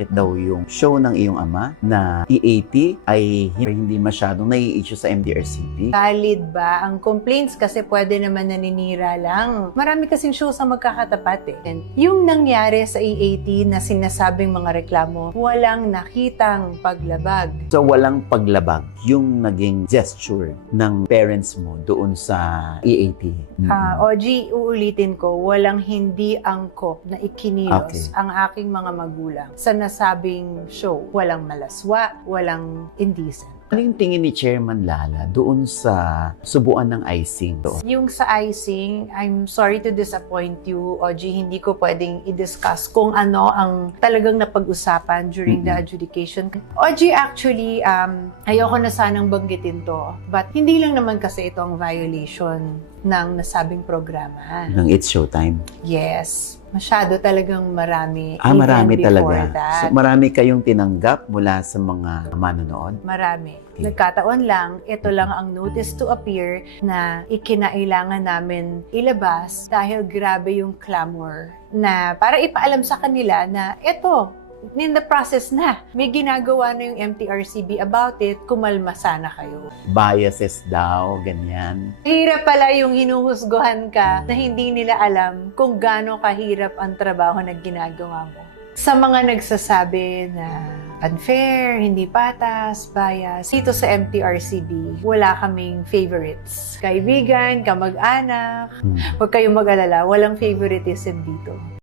bakit daw yung show ng iyong ama na E80 ay hindi masyadong nai-issue sa MDRCP. Valid ba ang complaints kasi pwede naman naninira lang. Marami kasing shows ang magkakatapat eh. And yung nangyari sa E80 na sinasabing mga reklamo, walang nakitang paglabag. So walang paglabag yung naging gesture ng parents mo doon sa E80. Mm. Ah, OG, uulitin ko, walang hindi angkop na ikinilos Okay. ang aking mga magulang sa nasabing show. Walang malaswa, walang indecent. Ano yung tingin ni Chairman Lala doon sa subuan ng icing? Doon? Yung sa icing, I'm sorry to disappoint you, OG, hindi ko pwedeng i-discuss kung ano ang talagang napag-usapan during the Mhm. adjudication. OG, actually, um, ayoko na sanang banggitin to, but hindi lang naman kasi ito ang violation ng nasabing programa. Ng It's Showtime. Yes. Masyado talagang marami. Ah, marami talaga. that. So, marami kayong tinanggap mula sa mga manonood. Marami. Okay. Nagkataon lang, ito lang ang notice to appear na ikinailangan namin ilabas dahil grabe yung clamor na para ipaalam sa kanila na ito, in the process na. May ginagawa na yung MTRCB about it, kumalma sana kayo. Biases daw, ganyan. Hirap pala yung hinuhusguhan ka na hindi nila alam kung gaano kahirap ang trabaho na ginagawa mo. Sa mga nagsasabi na unfair, hindi patas, bias, dito sa MTRCB, wala kaming favorites. Kaibigan, kamag-anak, Hmm. huwag kayong mag-alala, walang favoritism dito.